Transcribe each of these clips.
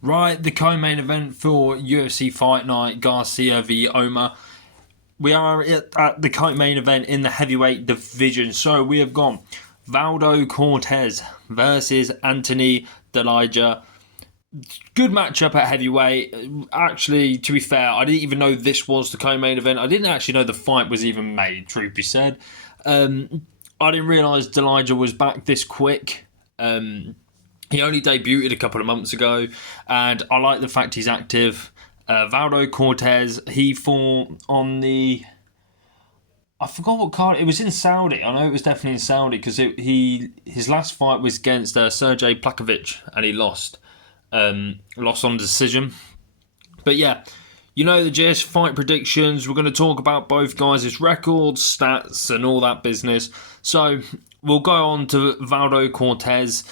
Right, the co-main event for UFC Fight Night, Garcia v Omar. We are at the co-main event in the heavyweight division. So we have gone Waldo Cortes versus Ante Delija. Good matchup at heavyweight. Actually, to be fair, I didn't even know this was the co-main event. I didn't actually know the fight was even made, truth be said. I didn't realise Delija was back this quick. He only debuted a couple of months ago, and I like the fact he's active. Waldo Cortes, he fought on the... I forgot what card. It was in Saudi. I know it was definitely in Saudi because his last fight was against Sergey Plakovic, and he lost. Lost on decision. But yeah, you know the gist, fight predictions. We're going to talk about both guys' records, stats, and all that business. So we'll go on to Waldo Cortes.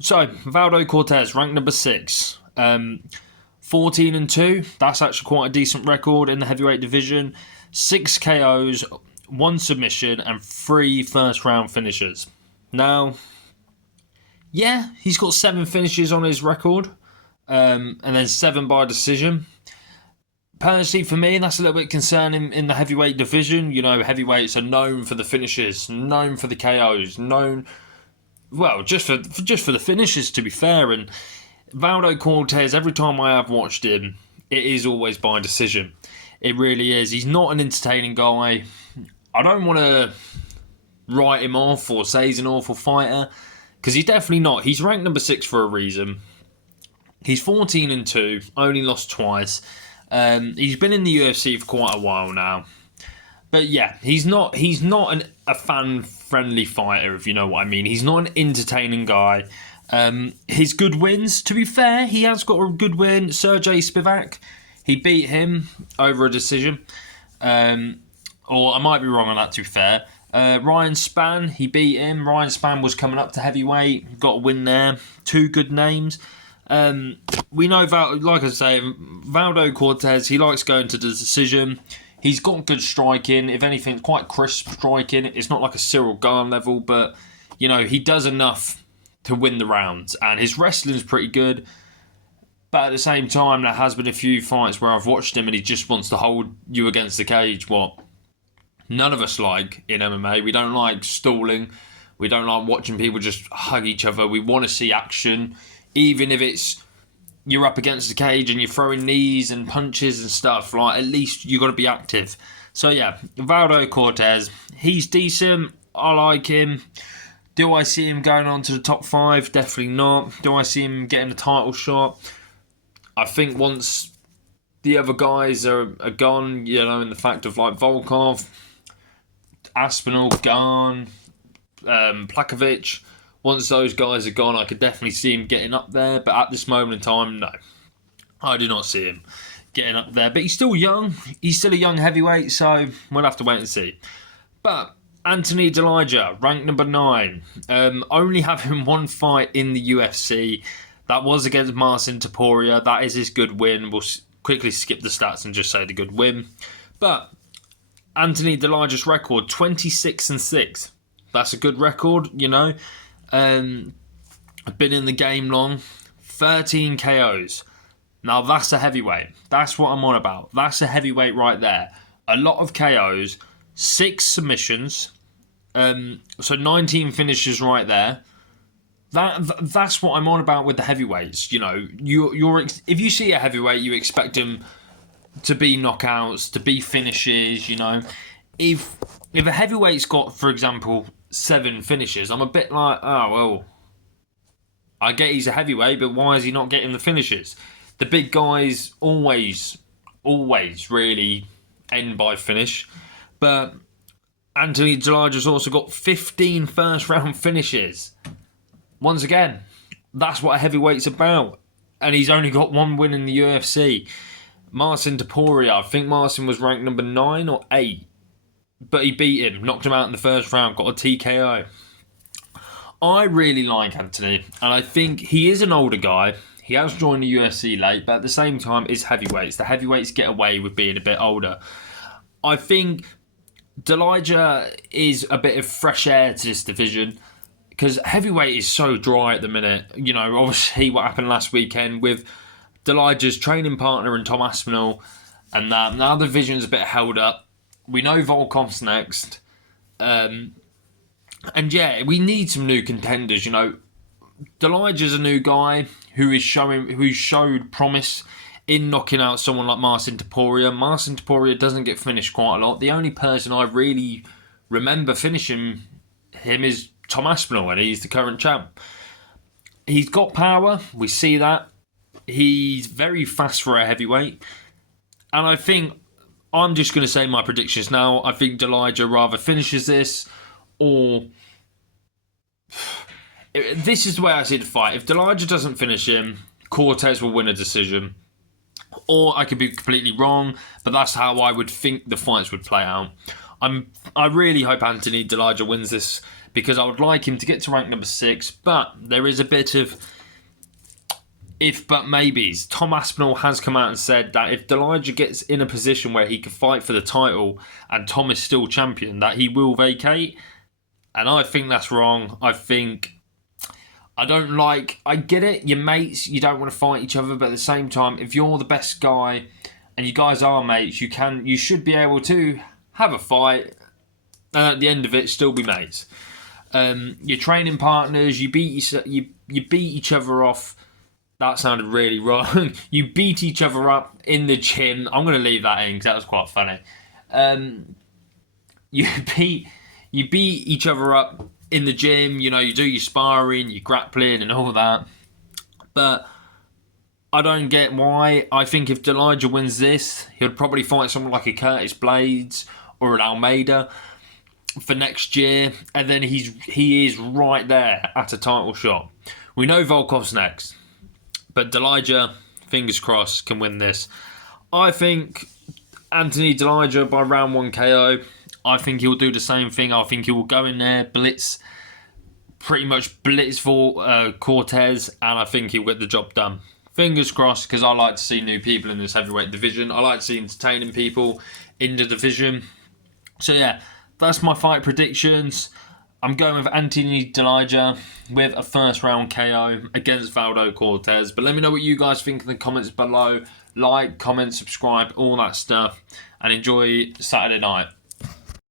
So Waldo Cortes, ranked number 6, 14-2. That's actually quite a decent record in the heavyweight division. 6 KOs, 1 submission, and 3 first round finishes. Now, yeah, he's got 7 finishes on his record, and then 7 by decision. Personally, for me, that's a little bit concerning in the heavyweight division. You know, heavyweights are known for the finishes, known for the KOs, known... Well, just for the finishes, to be fair. And Waldo Cortes, every time I have watched him, it is always by decision. It really is. He's not an entertaining guy. I don't want to write him off or say he's an awful fighter, because he's definitely not. He's ranked number 6 for a reason. He's 14-2, only lost twice. He's been in the UFC for quite a while now. But yeah, he's not a fan-friendly fighter, if you know what I mean. He's not an entertaining guy. His good wins, to be fair, he has got a good win. Sergey Spivak, he beat him over a decision. Or I might be wrong on that, to be fair. Ryan Spann, he beat him. Ryan Spann was coming up to heavyweight, got a win there. 2 good names. We know, like I say, Waldo Cortes, he likes going to the decision. He's got good striking. If anything, quite crisp striking. It's not like a Cyril Gane level, but, you know, he does enough to win the rounds. And his wrestling's pretty good. But at the same time, there has been a few fights where I've watched him and he just wants to hold you against the cage. What none of us like in MMA. We don't like stalling. We don't like watching people just hug each other. We want to see action. Even if it's... you're up against the cage and you're throwing knees and punches and stuff, like, at least you got to be active. So yeah, Waldo Cortes, he's decent. I like him. Do I see him going on to the top 5? Definitely not. Do I see him getting a title shot? I think once the other guys are gone, you know, in the fact of like Volkov, Aspinall, Gane, Plakovic, once those guys are gone, I could definitely see him getting up there. But at this moment in time, no. I do not see him getting up there. But he's still young. He's still a young heavyweight, so we'll have to wait and see. But Ante Delija, ranked number 9. Only having 1 fight in the UFC. That was against Marcin Topuria. That is his good win. We'll quickly skip the stats and just say the good win. But Ante Delija's record, 26-6. That's a good record, you know. I've been in the game long. 13 KOs. Now that's a heavyweight. That's what I'm on about. That's a heavyweight right there. A lot of KOs. 6 submissions. So 19 finishes right there. That's what I'm on about with the heavyweights. You know, if you see a heavyweight, you expect him to be knockouts, to be finishes. You know, if a heavyweight's got, for example, 7 finishes, I'm a bit like, oh well, I get he's a heavyweight, but why is he not getting the finishes? The big guys always really end by finish, but Ante Delija's also got 15 first round finishes. Once again, that's what a heavyweight's about. And he's only got 1 win in the UFC. Marcin Topuria, I think Marcin was ranked number 9 or 8. But he beat him, knocked him out in the first round, got a TKO. I really like Ante, and I think he is an older guy. He has joined the UFC late, but at the same time, it's heavyweights. The heavyweights get away with being a bit older. I think Delija is a bit of fresh air to this division. because heavyweight is so dry at the minute. You know, obviously what happened last weekend with Delija's training partner and Tom Aspinall, and that now the division's a bit held up. We know Volkov's next, and yeah, we need some new contenders. You know, Delija's a new guy who showed promise in knocking out someone like Marcin Topuria. Marcin Topuria doesn't get finished quite a lot. The only person I really remember finishing him is Tom Aspinall, and he's the current champ. He's got power, we see that. He's very fast for a heavyweight. And I think, I'm just going to say my predictions now. I think Delija rather finishes this, or... This is the way I see the fight. If Delija doesn't finish him, Cortes will win a decision. Or I could be completely wrong, but that's how I would think the fights would play out. I really hope Ante Delija wins this, because I would like him to get to rank number 6, but there is a bit of if but maybes. Tom Aspinall has come out and said that if Delija gets in a position where he can fight for the title and Tom is still champion, that he will vacate. And I think that's wrong. I get it, you're mates, you don't want to fight each other, but at the same time, if you're the best guy and you guys are mates, you should be able to have a fight and at the end of it still be mates. Your training partners, you beat each other off. That sounded really wrong. You beat each other up in the gym. I'm going to leave that in because that was quite funny. You beat each other up in the gym. You know, you do your sparring, your grappling and all of that. But I don't get why. I think if Delija wins this, he'll probably fight someone like a Curtis Blades or an Almeida for next year, and then he is right there at a title shot. We know Volkov's next, but Delija, fingers crossed, can win this. I think Ante Delija by round 1 KO. I think he'll do the same thing. I think he will go in there, pretty much blitz for Cortes, and I think he'll get the job done. Fingers crossed, because I like to see new people in this heavyweight division. I like to see entertaining people in the division. So yeah, that's my fight predictions. I'm going with Ante Delija with a first round KO against Waldo Cortes. But let me know what you guys think in the comments below. Like, comment, subscribe, all that stuff. And enjoy Saturday night.